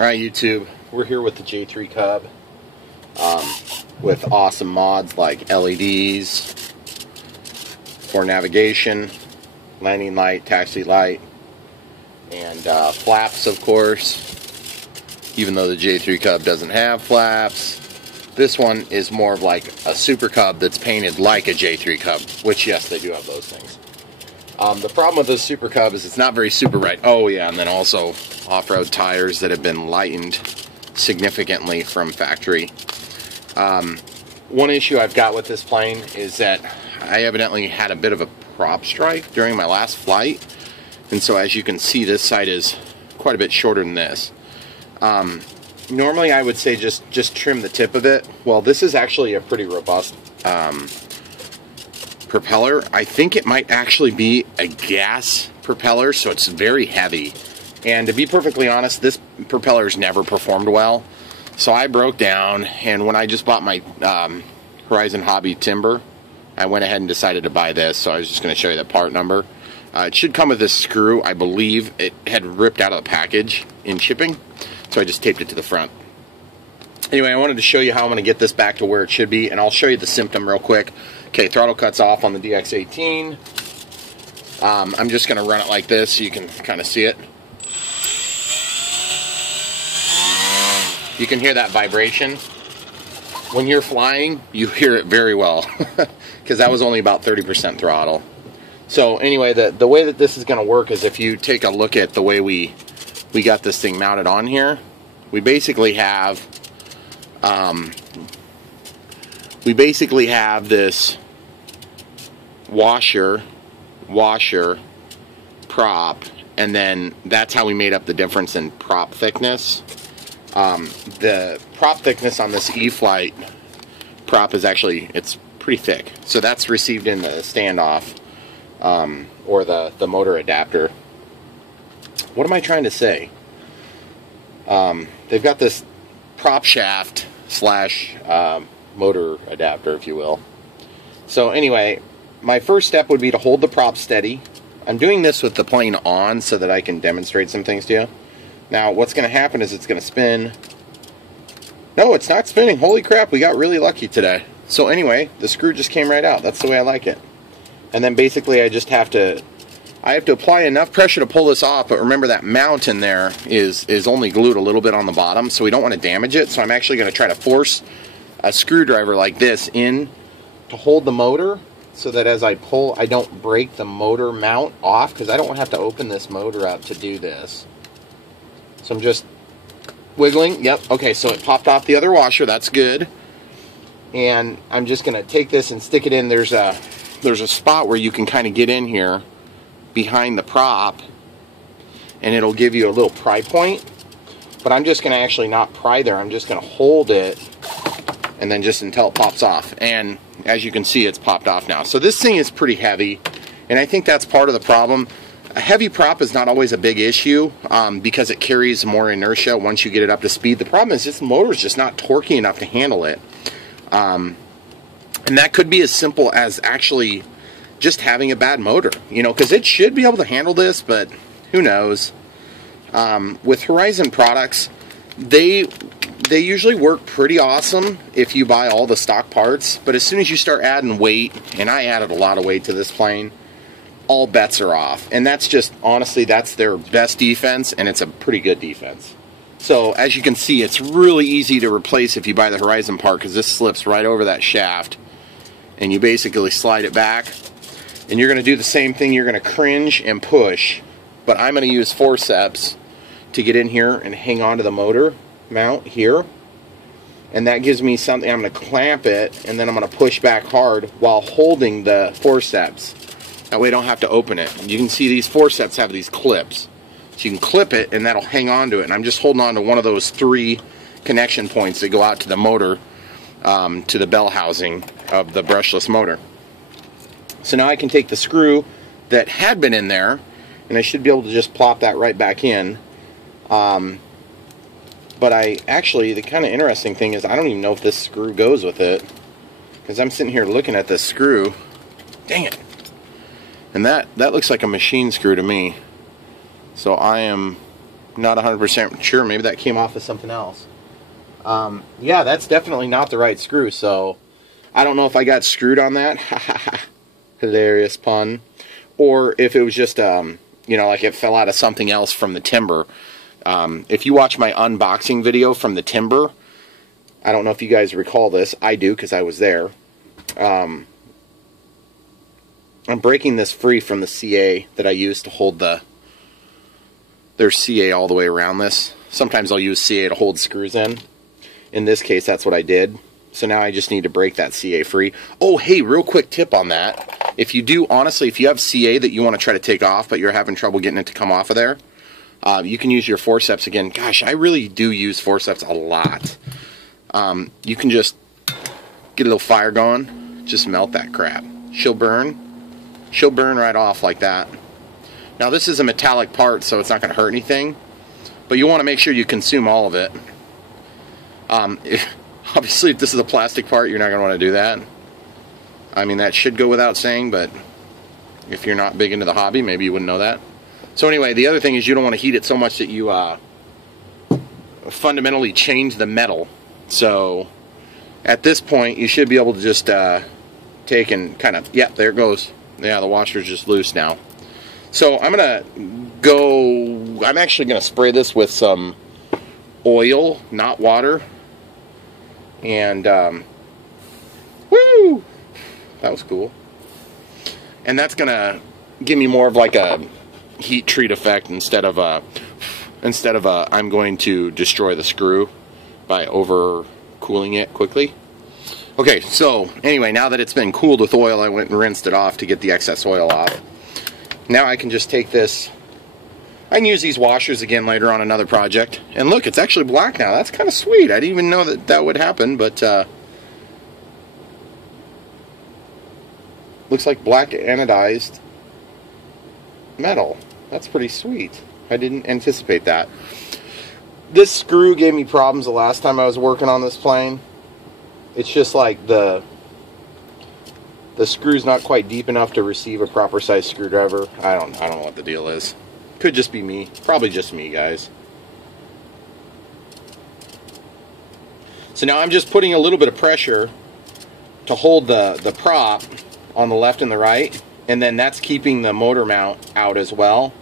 Alright YouTube, we're here with the J-3 Cub with awesome mods like LEDs for navigation, landing light, taxi light, and flaps of course, even though the J-3 Cub doesn't have flaps. This one is more of like a Super Cub that's painted like a J-3 Cub, which yes, they do have those things. The problem with this Super Cub is it's not very super bright. Oh yeah, and then also off-road tires that have been lightened significantly from factory. One issue I've got with this plane is that I evidently had a bit of a prop strike during my last flight, and so as you can see, this side is quite a bit shorter than this. Normally I would say just trim the tip of it. Well, this is actually a pretty robust propeller. I think it might actually be a gas propeller, so it's very heavy. And to be perfectly honest, this propeller's never performed well. So I broke down, and when I just bought my Horizon Hobby Timber, I went ahead and decided to buy this. So I was just going to show you the part number. It should come with this screw. I believe it had ripped out of the package in shipping, so I just taped it to the front. Anyway, I wanted to show you how I'm going to get this back to where it should be, and I'll show you the symptom real quick. Okay, throttle cuts off on the DX18. I'm just going to run it like this so you can kind of see it. You can hear that vibration. When you're flying, you hear it very well, because that was only about 30% throttle. So anyway, the way that this is going to work is if you take a look at the way we got this thing mounted on here, we basically have this washer, prop, and then that's how we made up the difference in prop thickness. The prop thickness on this E-flite prop is actually, it's pretty thick. So that's received in the standoff, or the motor adapter. What am I trying to say? They've got this prop shaft slash motor adapter, if you will. So anyway, my first step would be to hold the prop steady. I'm doing this with the plane on so that I can demonstrate some things to you. Now what's going to happen is it's going to spin. No, it's not spinning. Holy crap, we got really lucky today. So anyway, the screw just came right out. That's the way I like it. And then basically I have to apply enough pressure to pull this off, but remember that mount in there is only glued a little bit on the bottom, so we don't want to damage it. So I'm actually going to try to force a screwdriver like this in to hold the motor, so that as I pull, I don't break the motor mount off, because I don't have to open this motor up to do this. So I'm just wiggling. Yep, okay, so it popped off the other washer. That's good. And I'm just going to take this and stick it in. There's a spot where you can kind of get in here behind the prop, and it'll give you a little pry point. But I'm just going to actually not pry there. I'm just going to hold it, and then just until it pops off. And as you can see, it's popped off now. So this thing is pretty heavy, and I think that's part of the problem. A heavy prop is not always a big issue because it carries more inertia once you get it up to speed. The problem is this motor is just not torquey enough to handle it. And that could be as simple as actually just having a bad motor, you know, because it should be able to handle this, but who knows. With Horizon products, they usually work pretty awesome if you buy all the stock parts, but as soon as you start adding weight, and I added a lot of weight to this plane, all bets are off. And that's just, honestly, that's their best defense, and it's a pretty good defense. So as you can see, it's really easy to replace if you buy the Horizon part, because this slips right over that shaft, and you basically slide it back, and you're going to do the same thing. You're going to cringe and push, but I'm going to use forceps to get in here and hang on to the motor mount here, and that gives me something. I'm going to clamp it, and then I'm going to push back hard while holding the forceps. That way I don't have to open it. You can see these forceps have these clips, so you can clip it and that'll hang on to it. And I'm just holding on to one of those 3 connection points that go out to the motor, to the bell housing of the brushless motor. So now I can take the screw that had been in there, and I should be able to just plop that right back in. But the kind of interesting thing is I don't even know if this screw goes with it, because I'm sitting here looking at this screw. Dang it. And that looks like a machine screw to me. So I am Not 100% sure. Maybe that came off of something else. Yeah, that's definitely not the right screw, so I don't know if I got screwed on that. Hilarious pun. Or if it was just, you know, like it fell out of something else from the timber. If you watch my unboxing video from the timber, I don't know if you guys recall this. I do, because I was there. I'm breaking this free from the CA that I use to hold there's CA all the way around this. Sometimes I'll use CA to hold screws in. In this case, that's what I did. So now I just need to break that CA free. Oh, hey, real quick tip on that. If you do, honestly, if you have CA that you want to try to take off, but you're having trouble getting it to come off of there, you can use your forceps again. Gosh, I really do use forceps a lot. You can just get a little fire going, just melt that crap. She'll burn right off like that. Now this is a metallic part, so it's not going to hurt anything, but you want to make sure you consume all of it. Obviously, if this is a plastic part, you're not going to want to do that. I mean, that should go without saying, but if you're not big into the hobby, maybe you wouldn't know that. So anyway, the other thing is you don't want to heat it so much that you fundamentally change the metal. So at this point, you should be able to just take and kind of, yeah, there it goes. Yeah, the washer's just loose now. So I'm actually going to spray this with some oil, not water. And, woo! That was cool. And that's going to give me more of like a heat treat effect instead of I'm going to destroy the screw by over cooling it quickly. Okay, so anyway, now that it's been cooled with oil, I went and rinsed it off to get the excess oil off. Now I can just take this. I can use these washers again later on another project. And look, it's actually black now. That's kind of sweet. I didn't even know that that would happen, but looks like black anodized metal. That's pretty sweet. I didn't anticipate that. This screw gave me problems the last time I was working on this plane. It's just like the screw's not quite deep enough to receive a proper size screwdriver. I don't know what the deal is. Could just be me. Probably just me, guys. So now I'm just putting a little bit of pressure to hold the prop on the left and the right, and then that's keeping the motor mount out as well.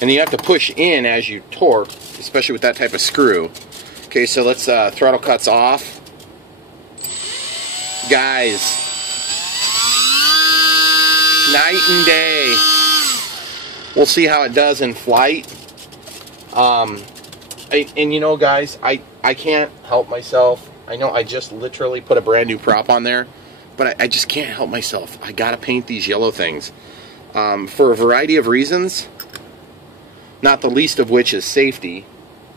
And you have to push in as you torque, especially with that type of screw. Okay, so let's throttle cuts off. Guys, night and day. We'll see how it does in flight. And you know, guys, I can't help myself. I know I just literally put a brand new prop on there, but I just can't help myself. I gotta paint these yellow things for a variety of reasons, not the least of which is safety.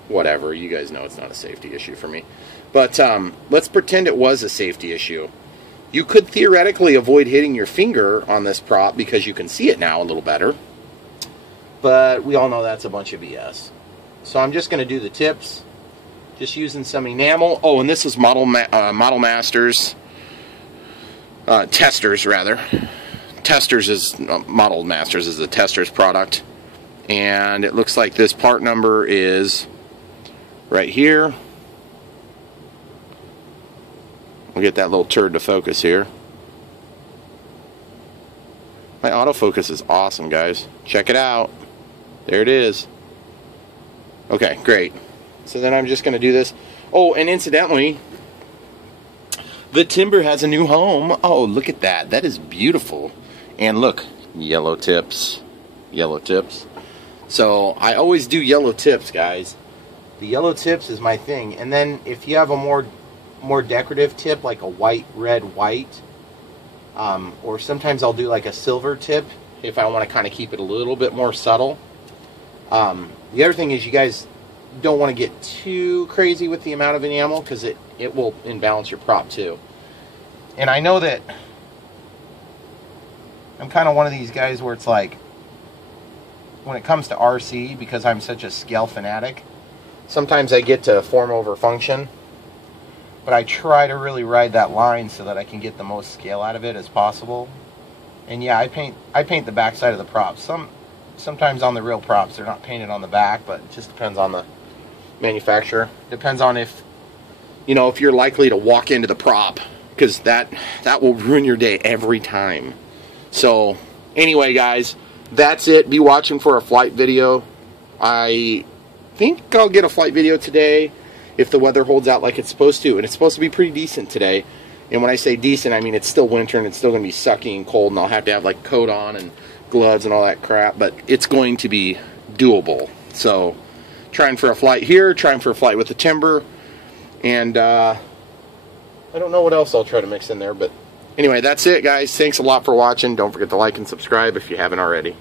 Whatever, you guys know it's not a safety issue for me. But let's pretend it was a safety issue. You could theoretically avoid hitting your finger on this prop because you can see it now a little better. But we all know that's a bunch of BS. So I'm just going to do the tips, just using some enamel. Oh, and this is Model Masters, Testers rather. Testers is, Model Masters is the Testers product. And it looks like this part number is right here. We'll get that little turd to focus here. My autofocus is awesome, guys. Check it out. There it is. Okay, great. So then I'm just going to do this. Oh, and incidentally, the timber has a new home. Oh, look at that. That is beautiful. And look, yellow tips. Yellow tips. So I always do yellow tips, guys. The yellow tips is my thing. And then if you have a more decorative tip, like a white, red, white, or sometimes I'll do like a silver tip if I want to kind of keep it a little bit more subtle. The other thing is you guys don't want to get too crazy with the amount of enamel because it will imbalance your prop too. And I know that I'm kind of one of these guys where it's like, when it comes to RC, because I'm such a scale fanatic, sometimes I get to form over function. But I try to really ride that line so that I can get the most scale out of it as possible. And yeah, I paint the backside of the prop. sometimes on the real props they're not painted on the back, but it just depends on the manufacturer. Depends on if, you know, if you're likely to walk into the prop, because that will ruin your day every time. So anyway, guys, that's it. Be watching for a flight video. I think I'll get a flight video today if the weather holds out like it's supposed to, and it's supposed to be pretty decent today. And when I say decent, I mean it's still winter and it's still going to be sucky and cold, and I'll have to have like coat on and gloves and all that crap, but it's going to be doable. So trying for a flight here, trying for a flight with the timber, and I don't know what else I'll try to mix in there, but anyway, that's it, guys. Thanks a lot for watching. Don't forget to like and subscribe if you haven't already.